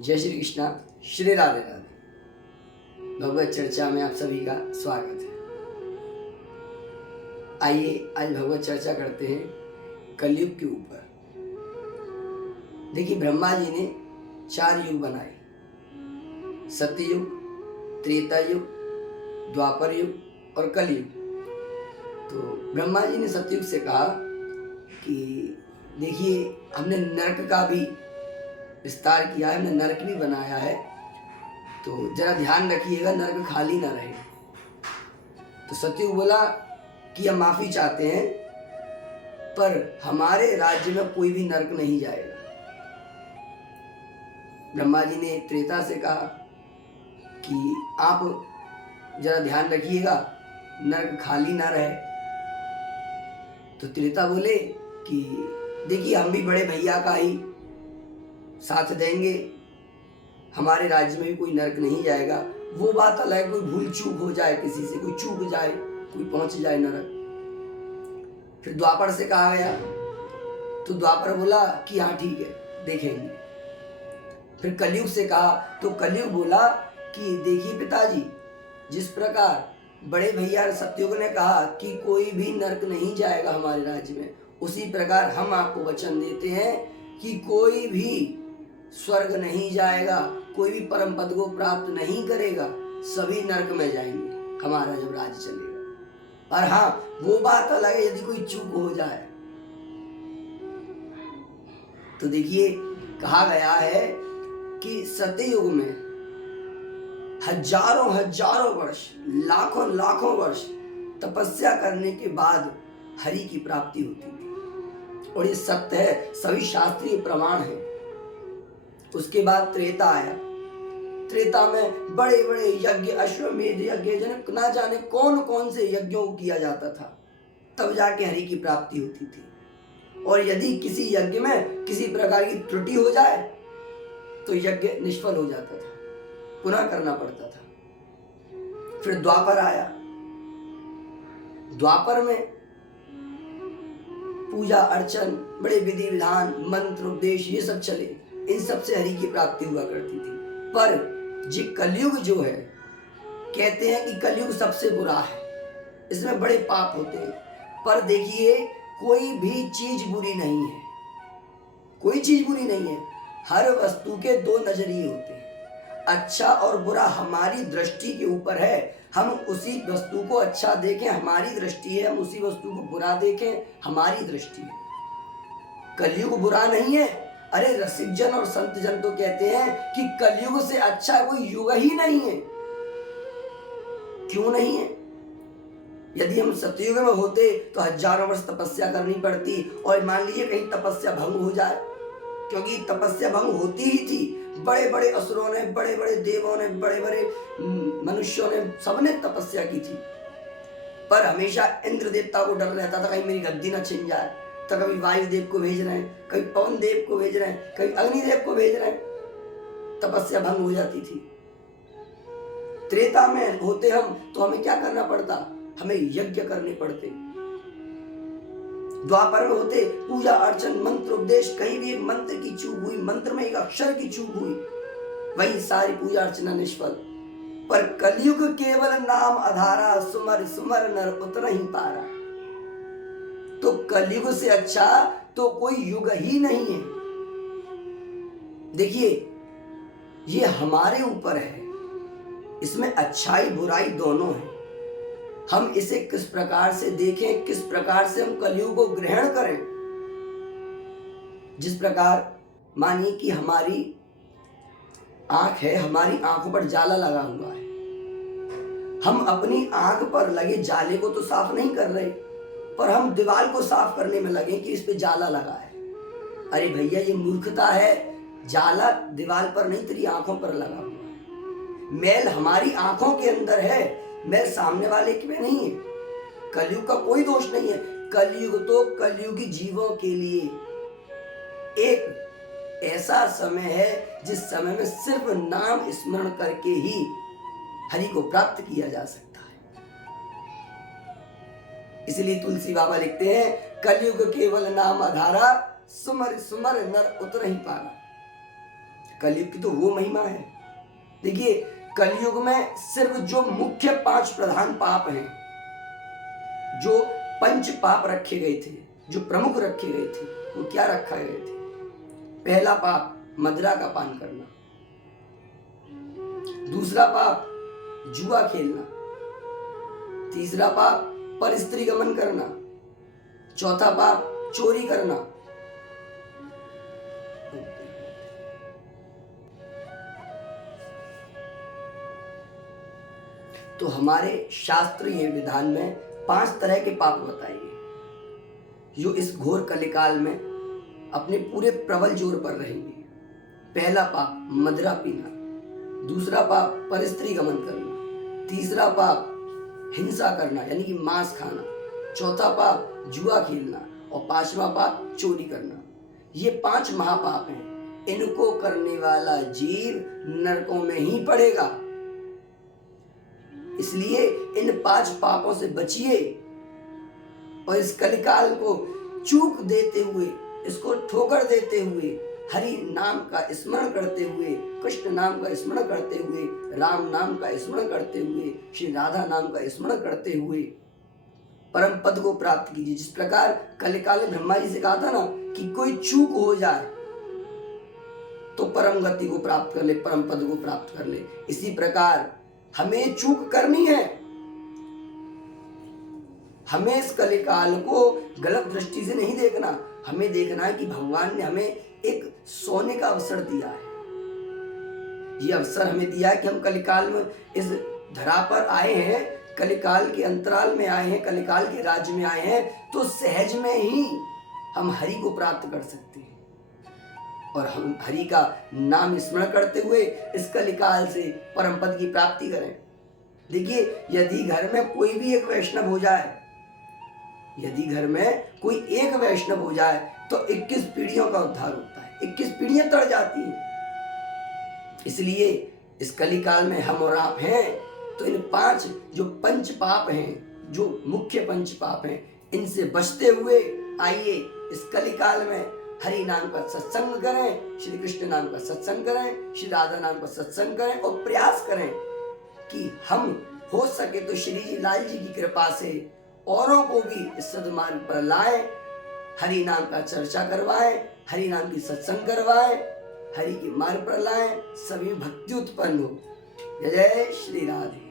जय श्री कृष्णा, श्री राधे राधे। भगवत चर्चा में आप सभी का स्वागत है। आइए आज भगवत चर्चा करते हैं कलयुग के ऊपर। देखिए, ब्रह्मा जी ने 4 युग बनाए, सत्ययुग, त्रेता युग, द्वापर युग और कलयुग। तो ब्रह्मा जी ने सत्ययुग से कहा कि देखिए, हमने नरक का भी विस्तार किया है, हमने नरक भी बनाया है, तो जरा ध्यान रखिएगा नरक खाली ना रहे। तो सत्ययुग बोला कि हम माफी चाहते हैं, पर हमारे राज्य में कोई भी नरक नहीं जाएगा। ब्रह्मा जी ने त्रेता से कहा कि आप जरा ध्यान रखिएगा नरक खाली ना रहे। तो त्रेता बोले कि देखिए, हम भी बड़े भैया का ही साथ देंगे, हमारे राज्य में भी कोई नरक नहीं जाएगा। वो बात अलग है, कोई भूल चूक हो जाए, किसी से कोई चूक जाए, कोई पहुंच जाए नरक। फिर द्वापर से कहा गया, तो द्वापर बोला कि हाँ ठीक है, देखेंगे। फिर कलयुग से कहा, तो कलयुग बोला कि देखिए पिताजी, जिस प्रकार बड़े भैया सत्ययुग ने कहा कि कोई भी नरक नहीं जाएगा हमारे राज्य में, उसी प्रकार हम आपको वचन देते हैं कि कोई भी स्वर्ग नहीं जाएगा, कोई भी परम पद को प्राप्त नहीं करेगा, सभी नरक में जाएंगे हमारा जब राज्य चलेगा। और हाँ, वो बात अलग है यदि कोई चूक हो जाए। तो देखिए, कहा गया है कि सत्ययुग में हजारों हजारों वर्ष, लाखों लाखों वर्ष तपस्या करने के बाद हरि की प्राप्ति होती थी, और ये सत्य है, सभी शास्त्रीय प्रमाण है। उसके बाद त्रेता आया। त्रेता में बड़े बड़े यज्ञ, अश्वमेध यज्ञ, जन ना जाने कौन कौन से यज्ञों को किया जाता था, तब जाके हरि की प्राप्ति होती थी। और यदि किसी यज्ञ में किसी प्रकार की त्रुटि हो जाए तो यज्ञ निष्फल हो जाता था, पुनः करना पड़ता था। फिर द्वापर आया। द्वापर में पूजा अर्चन, बड़े विधि विधान, मंत्र उपदेश, ये सब चले, इन सब से हरि की प्राप्ति हुआ करती थी। पर जी कलयुग जो है, कहते हैं कि कलयुग सबसे बुरा है, इसमें बड़े पाप होते हैं। पर देखिए, कोई भी चीज बुरी नहीं है, कोई चीज बुरी नहीं है। हर वस्तु के 2 नजरिए होते हैं, अच्छा और बुरा हमारी दृष्टि के ऊपर है। हम उसी वस्तु को अच्छा देखें, हमारी दृष्टि है, हम उसी वस्तु को बुरा देखें, हमारी दृष्टि है। कलयुग बुरा नहीं है। अरे रसिक जन और संत जन तो कहते हैं कि कलयुग से अच्छा कोई युग ही नहीं है। क्यों नहीं है? यदि हम सतयुग में होते तो हजारों वर्ष तपस्या करनी पड़ती, और मान लीजिए कहीं तपस्या भंग हो जाए, क्योंकि तपस्या भंग होती ही थी। बड़े बड़े असुरों ने, बड़े बड़े देवों ने, बड़े बड़े मनुष्यों ने, सबने तपस्या की थी। पर हमेशा इंद्र देवता को डर रहता था कहीं मेरी गद्दी न छिन जाए। तो कभी वायुदेव को भेज रहे हैं, कभी पवन देव को भेज रहे हैं, कभी अग्निदेव को भेज रहे हैं, तपस्या भंग हो जाती थी। त्रेता में होते हम तो हमें क्या करना पड़ता? हमें यज्ञ करने पड़ते। द्वापर में होते पूजा अर्चन, मंत्र उपदेश, कहीं भी एक मंत्र की चूक हुई, मंत्र में एक अक्षर की चूक हुई, वही सारी पूजा अर्चना निष्फल। पर कलयुग केवल नाम आधारा, सुमर सुमर नर उतर ही पारा। तो कलयुग से अच्छा तो कोई युग ही नहीं है। देखिए, ये हमारे ऊपर है, इसमें अच्छाई बुराई दोनों है। हम इसे किस प्रकार से देखें, किस प्रकार से हम कलयुग को ग्रहण करें। जिस प्रकार मानिए कि हमारी आंख है, हमारी आंखों पर जाला लगा हुआ है, हम अपनी आंख पर लगे जाले को तो साफ नहीं कर रहे, पर हम दीवार को साफ करने में लगे कि इस पे जाला लगा है। अरे भैया, ये मूर्खता है। जाला दीवार पर नहीं, तेरी आंखों पर लगा हुआ है। मैल हमारी आंखों के अंदर है, मैल सामने वाले के में नहीं है। कलयुग का कोई दोष नहीं है। कलयुग तो कलयुगी जीवों के लिए एक ऐसा समय है जिस समय में सिर्फ नाम स्मरण करके ही हरि को प्राप्त किया जा सकता है। इसलिए तुलसी बाबा लिखते हैं, कलयुग केवल नाम आधारा, सुमर सुमर नर उतर ही पारा। कलयुग की तो वो महिमा है। देखिए, कलयुग में सिर्फ जो मुख्य 5 प्रधान पाप हैं, जो पंच पाप रखे गए थे, जो प्रमुख रखे गए थे, वो क्या रखा गए थे? पहला पाप मदिरा का पान करना, दूसरा पाप जुआ खेलना, तीसरा पाप परस्त्री गमन करना, चौथा पाप चोरी करना, तो हमारे शास्त्रीय विधान में 5 तरह के पाप बताए गए जो इस घोर कलिकाल में अपने पूरे प्रबल जोर पर रहेंगे। पहला पाप मदिरा पीना, दूसरा पाप परस्त्री गमन करना, तीसरा पाप हिंसा करना यानी कि मांस खाना, चौथा पाप जुआ खेलना और 5वां पाप चोरी करना। ये 5 महापाप हैं। इनको करने वाला जीव नरकों में ही पड़ेगा। इसलिए इन 5 पापों से बचिए और इस कलिकाल को चूक देते हुए, इसको ठोकर देते हुए, हरि नाम का स्मरण करते हुए, कृष्ण नाम का स्मरण करते हुए, राम नाम का स्मरण करते हुए, श्री राधा नाम का स्मरण करते हुए परम पद को प्राप्त कीजिए। जिस प्रकार कलिकाल में ब्रह्मा जी से कहा था ना कि कोई चूक हो जाए तो परम गति को प्राप्त कर ले, परम पद को प्राप्त कर ले, इसी प्रकार हमें चूक करनी है। हमें इस कलिकाल को गलत दृष्टि से नहीं देखना, हमें देखना है कि भगवान ने हमें एक सोने का अवसर दिया है। ये अवसर हमें दिया है कि हम कलिकाल में इस धरा पर आए हैं, कलिकाल के अंतराल में आए हैं, कलिकाल के राज्य में आए हैं, तो सहज में ही हम हरि को प्राप्त कर सकते हैं और हम हरि का नाम स्मरण करते हुए इस कलिकाल से परम पद की प्राप्ति करें। देखिए, यदि घर में कोई भी एक वैष्णव हो जाए, यदि घर में कोई एक वैष्णव हो जाए तो 21 पीढ़ियों का उद्धार होता है, 21 पीढ़ियां तर जाती हैं। इसलिए इस कलिकाल में हम और आप हैं तो इन 5 जो पंच पाप हैं, जो मुख्य पंच पाप हैं, इनसे बचते हुए आइए इस कलिकाल में हरि नाम का सत्संग करें, श्री कृष्ण नाम का सत्संग करें, श्री राधा नाम का सत्संग करें और प्रयास करें कि हम हो सके तो श्री जी लाल जी की कृपा से औरों को भी इस सद्मार्ग पर लाएं, हरि नाम का चर्चा करवाएं, हरि नाम की सत्संग करवाएं, हरि के मार्ग पर लाएं, सभी भक्ति उत्पन्न हो। जय जय श्री राधे।